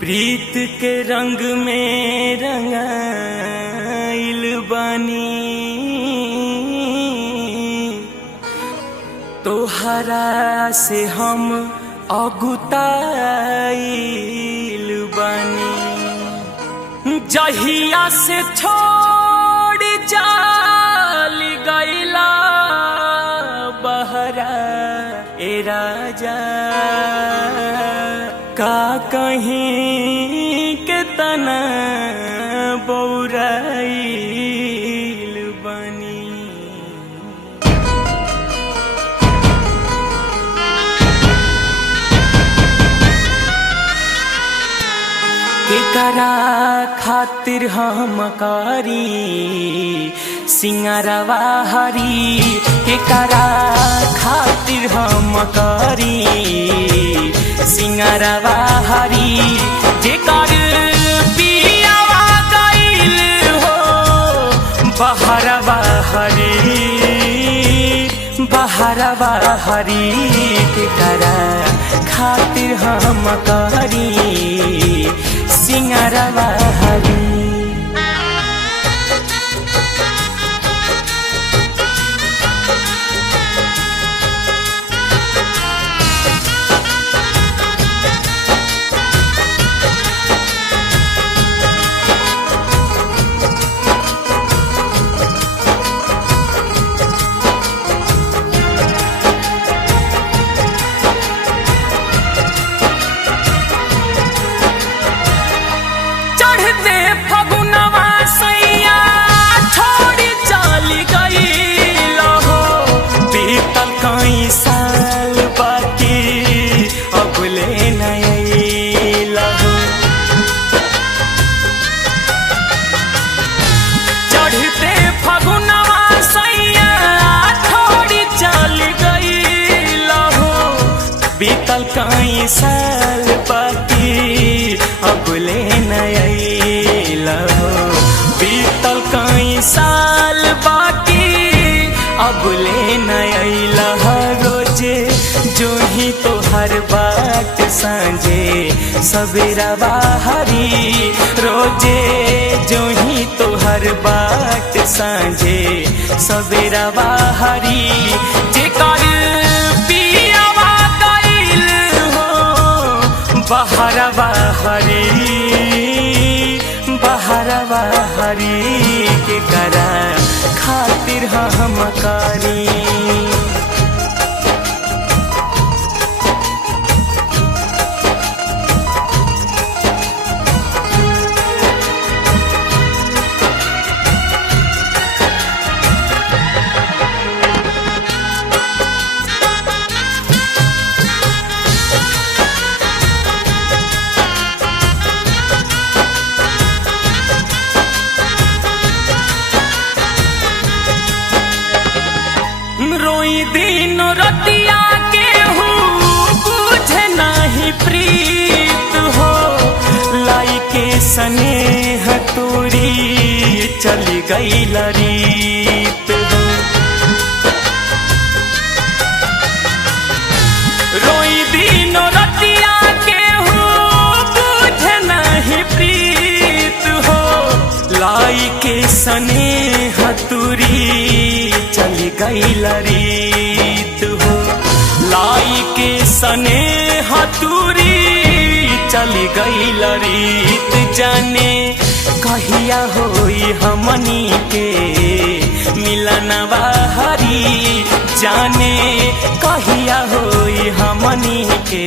प्रीत के रंग में रंगाइल बानी तोहरा से हम अगुताइल बानी। जहिया से छोड़ जाल गइला बहरा ए राजा का कहीं के तना बौराइल बनी। केकरा खातिर हम करी सिंगारवा हरी, केकरा खातिर हम करी सिंगारवा हरी, जेकर पियावा गइल हो बहरवा हरी बहरवा हरी, केकरा खातिर हम करी सिंगारवा हरी। बीतल कई साल बाकी अब ले नया हो, बीतल कई साल बाकी अब ले नया। रोजे जो ही तो हर बात सांझे सवेरा बाहरी, रोजे जो ही तो हर बात सांझे सवेरा बाहरी, जेकर बहरवा हरी बहरवा हरी, केकरा खातिर हम करी। रोई दिन रतिया के हूँ बुझे नहीं प्रीत हो, लाई के स्नेह तोरी चली गई लरीत हो। रोई दिन रतिया के हूँ बुझे नहीं प्रीत हो, लाई के स्नेह तोरी चली गई लरीत हो, लाई के स्नेह तूरी चली गई लरीत। जाने कहिया होई हमनी के मिलनवा हरी, जाने कहिया होई हमनी के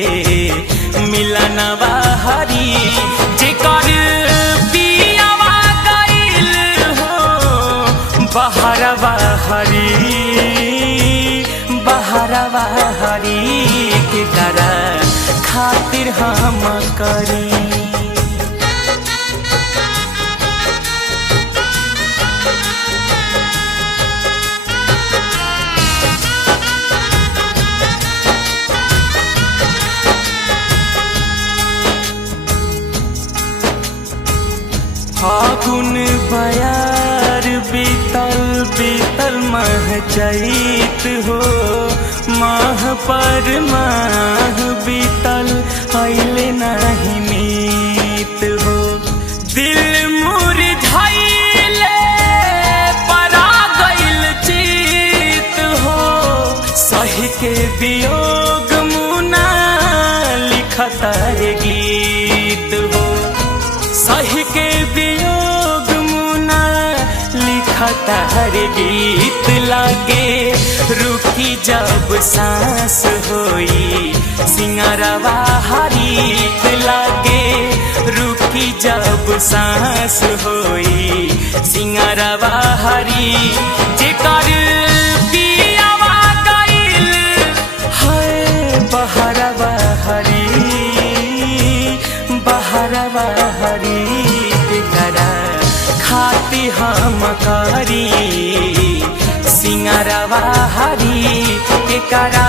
मिलनवा हरी, जेकर पियावा गइल हो बहरवा हरी बहरवा हरी, केकरा खातिर हम करी। फागुन बयार बीतल बीतल माह चैत हो, माह पर माह बीतल अइले नहीं मीत लिखता हर गीत लागे रुकी जब सांस होई सिंगारवा हरीत लागे रुकी जब सांस होई सिंगारवा हरी जेकर पियावा गइल है बहरवा हरी बहरवा हरी तेकरा खाती हम करी सिंगारवा हरी तेकरा